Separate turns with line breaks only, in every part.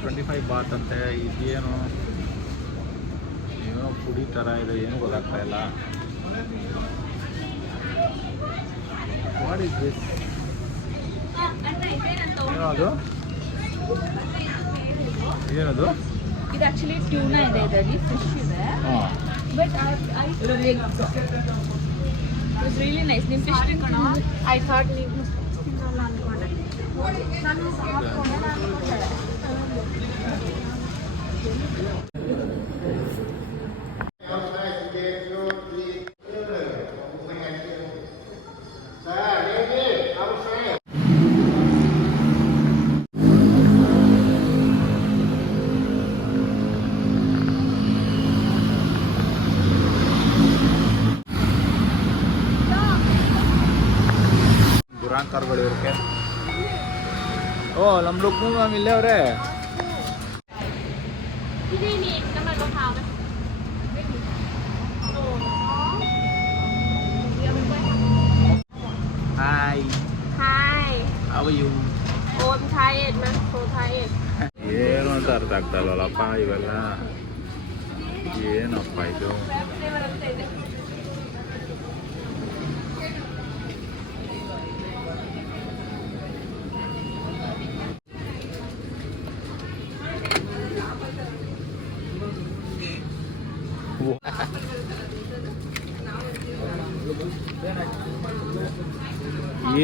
Twenty five Baat ಅಂತೆ ಇದೇನು ಏನೋ ಪುಡಿ ಥರ ಇದೆ ಏನು ಗೊತ್ತಾಗ್ತಾ ಇಲ್ಲ ವಾಟ್ ಇಸ್ ದಿಸ್
ಅಣ್ಣ, ಇದೇನಂತ
ಏನೋ ಅದು ಏನದು
ಇದು ಆಕ್ಚುಲಿ ಟ್ಯೂನಾ ಇದೆ. ಇದರಲ್ಲಿ ಫಿಶ್ ಇದೆ
ಹಾಂ
but I it's really nice ನಿಮ್ಮ ಫಿಶ್ ತಿನ್ಕೋಣ ಐ ಥಾಟ್ ನೀವು ತಿನ್ನಲ್ಲ ಅನ್ಕೊಂಡೆ ನಾನು ಹಾಕ್ಕೊಂಡೆ ನಾನು ಅನ್ಕೊಂಡೆ
brand ಕಾರ್ಗಳು ಇರೋಕ್ಕೆ ಓ ನಮ್ಮ ಲುಕ್ ಮ್ಯಾಮ್ ಇಲ್ಲೇ ಅವರೇ ಹಾಯ್
ಹಾಯ್
ಅವ ಯು
ಫೋನ್ ಥಾಯೇಡ್ ಮ್ಯಾಮ್ ಫೋನ್ ಥಾಯೇಡ್
ಏನು ಅಂತ ಅರ್ಥ ಆಗ್ತಾ ಇಲ್ವಲ್ಲಪ್ಪ ಇವೆಲ್ಲ ಏನಪ್ಪ ಇದು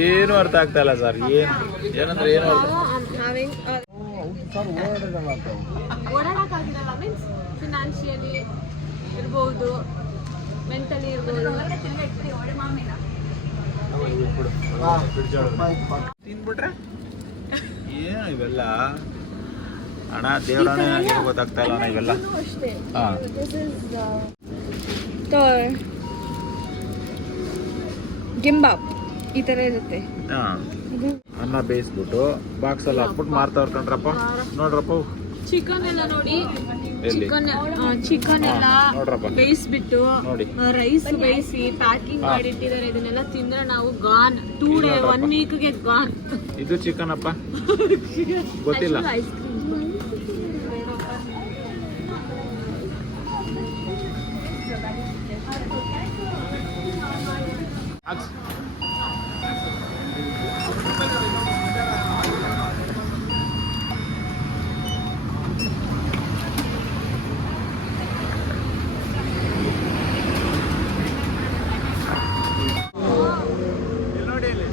ಏನು ಅರ್ಥ ಆಗ್ತಾ ಇಲ್ಲ ಸರ್ ಏನು ಏನಂದ್ರೆ ಏನು ಅರ್ಥ
ಓಡಾಡಕ್ಕಾಗಿರಲ್ಲ ಮೀನ್ಸ್ ಫಿನಾನ್ಷಿಯಲಿ ಇರ್ಬೋದು ಮೆಂಟಲಿ ಇರ್ಬೋದು.
ತಿನ್ಬಿಟ್ರೆ? ಏನು ಇವೆಲ್ಲ? ಹಣ ದೇವರ ಗೊತ್ತಾಗ್ತಾ ಇಲ್ಲ ಇವೆಲ್ಲ. ಹಾ.
ಗಿಂಬಾಪ್ ಈ ತರ ಇರುತ್ತೆ.
ಅನ್ನ ಬೇಯಿಸ್ಬಿಟ್ಟು ಬಾಕ್ಸ್ ಅಲ್ಲಿ ಹಾಕ್ಬಿಟ್ಟು ಮಾರ್ತಾ ಕಣ್ರಪ್ಪ ನೋಡ್ರಪ್ಪ.
ಚಿಕನ್ ಎಲ್ಲ ನೋಡಿ. ಚಿಕನ್ ಚಿಕನ್ ಎಲ್ಲ ಬೇಯಿಸ್ಬಿಟ್ಟು ರೈಸ್ ಬೇಯಿಸಿ ಪ್ಯಾಕಿಂಗ್. ಮಾಡಿಟ್ಟಿದ್ದಾರೆ. ಇದನ್ನೆಲ್ಲ ತಿಂದ್ರೆ ನಾವು ಗಾನ್ ಟೂ ಡೇ. ಒನ್ ವೀಕ್ಗೆ ಗಾನ್
ಇದು ಚಿಕನ್ ಅಪ್ಪ. ಗೊತ್ತಿಲ್ಲ
ಐಸ್ ಕ್ರೀಮ್
ಹಾಕ್ಸ್. ಇಲ್ಲಿ ನೋಡಿ ಇಲ್ಲಿ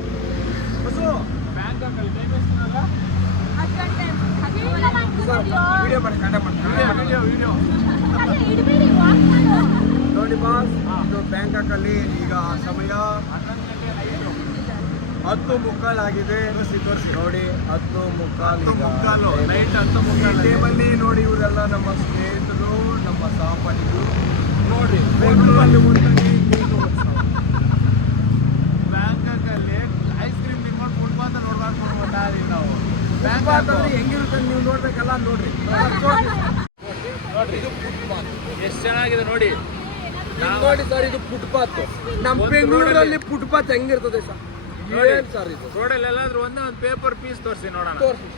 ಬಸ್ಸು, ಬ್ಯಾಂಕಾಕಲ್ಲಿ time ಎಷ್ಟನಲ್ಲ? Video, video.
ನೋಡಿ ಬಾಸ್ ಇದು ಬ್ಯಾಂಕಾಕ್ ಅಲ್ಲಿ ಈಗ ಸಮಯ ಹತ್ತು ಮುಕ್ಕಾಲಾಗಿದೆ. ನೋಡಿ ಹತ್ತು ಮುಕ್ಕಾಲು
ಮುಕ್ಕಾಲು, night ಹತ್ತು ಮುಕ್ಕಾಲು.
ಟೇಬಲ್ಲಿ ನೋಡಿ ಇವರೆಲ್ಲ ನಮ್ಮ ಸ್ನೇಹಿತರು ನಮ್ಮ ಸಹಪಾಠಿಗಳು. ನೋಡಿ ಬೆಂಗಳೂರಲ್ಲಿ ಒಂದಾಗಿ
ಬ್ಯಾಂಕಾಕಲ್ಲಿ ಐಸ್ ಕ್ರೀಮ್ ತಿನ್ಕೊಂಡು ನೋಡ್ಕೊಂಡು ನಾವು.
ಬ್ಯಾಂಕಾಕ್ ಅಲ್ಲಿ ಹೆಂಗಿರುತ್ತೆ ನೀವು ನೋಡ್ಬೇಕಲ್ಲ ನೋಡ್ರಿ.
ನೋಡ್ರಿ. ಎಷ್ಟು ಚೆನ್ನಾಗಿದೆ ನೋಡಿ.
ನೋಡಿ ಸರ್ ಇದು ಫುಟ್ಪಾತ್. ನಮ್ಮ ಬೆಂಗಳೂರಲ್ಲಿ ಫುಟ್ಪಾತ್ ಹೆಂಗಿರ್ತದೆ ಸರ್?
ನೋಡಿ.
ಸರ್ ಇದು?
ರೋಡಲ್ಲಿ ಎಲ್ಲಾದ್ರೂ ಒಂದೇ ಒಂದು ಪೇಪರ್ ಪೀಸ್ ತೋರಿಸಿ ನೋಡೋಣ.
ತೋರಿಸಿ.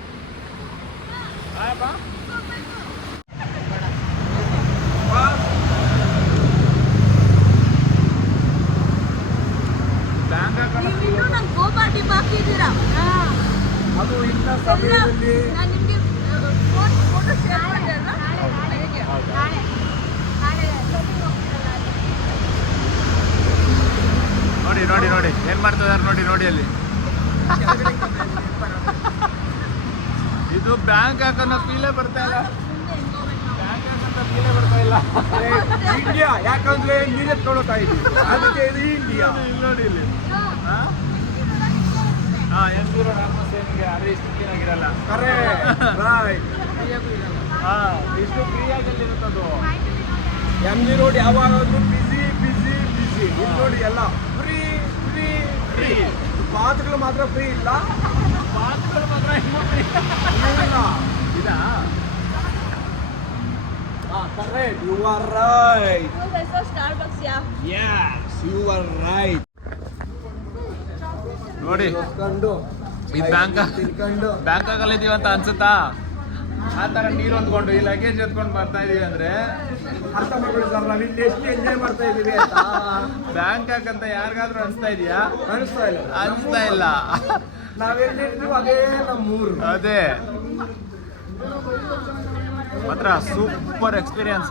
ಅದು ಇಂಥ ಸಮಯದಲ್ಲಿ
ನಾನು ನಿಮಗೆ ಫೋಟೋ ಶೇರ್ ಮಾಡಿದೆ ಅಲ್ವಾ?
ನೋಡಿ ನೋಡಿ ನೋಡಿ. ಏನ್ ಮಾಡ್ತಿದಾರೆ ನೋಡಿ ನೋಡಿ ಅಲ್ಲಿ. ಇದು ಬ್ಯಾಂಕ್ ಹಾಕೋ ಫೀಲೇ ಬರ್ತಾ ಇಲ್ಲ. ಬ್ಯಾಂಕ್ ಫೀಲೇ ಬರ್ತಾ ಇಲ್ಲ.
ಇಂಡಿಯಾ ಯಾಕಂದ್ರೆ ನೀರೇ ತೊಗೊಳ್ತಾ ಇದ್ದೀವಿ ಅದಕ್ಕೆ ಇದು ಇಂಡಿಯಾ
ಇಲ್ಲಿ ನೋಡಿ ಇಲ್ಲಿ. ಹಾ? ಅರೆ ಇಷ್ಟು
ರೈಟ್
ಹಾ ಇಷ್ಟು ಫ್ರೀಯಾಗಿ ಇರುತ್ತದು?
ಎಂ ಜಿ ರೋಡ್ ಯಾವಾಗಾದ್ರೂ ಬಿಸಿ ಬಿಸಿ ಬಿಸಿ ಇಲ್ಲಿ ನೋಡಿ ಎಲ್ಲ. ಫ್ರೀ ಫ್ರೀ ಪಾತ್ರೆಗಳು ಮಾತ್ರ ಫ್ರೀ ಇಲ್ಲ.
ಮಾತುಗಳು ಮಾತ್ರ ಇನ್ನೂ ಫ್ರೀ
ಇಲ್ಲ.
ಇದಾ
correct you are right
Starbucks yeah?
Yes you are right
ನೋಡಿ ಬ್ಯಾಂಕ್ ಬ್ಯಾಂಕ್ ಅನ್ಸುತ್ತಾ? ಆ ತರ ನೀರು ಹೊತ್ಕೊಂಡು ಈ ಲಗೇಜ್ ಎತ್ಕೊಂಡು ಬರ್ತಾ ಇದೀವಿ ಅಂದ್ರೆ
ಅರ್ಥ ಮಾಡ್ಕೊಳ್ಳಿ ನಾವು ಇಲ್ಲಿ ಎಷ್ಟು ಎಂಜಾಯ್ ಮಾಡ್ತಾ ಇದೀವಿ ಅಂತ.
ಬ್ಯಾಂಕಾಕ್ ಅಂತ ಯಾರಿಗಾದ್ರೂ ಅನಿಸ್ತಾ ಇದೆಯಾ?
ಅನಿಸ್ತಾ ಇಲ್ಲ.
ಅನಿಸ್ತಾ ಇಲ್ಲ.
ನಾವೆಲ್ಲಿರ್ತೀವಿ ಅದೇ ನಮ್ಮೂರು.
ಅದೇ. ಮಾತ್ರ ಸೂಪರ್ ಎಕ್ಸ್ಪೀರಿಯನ್ಸ್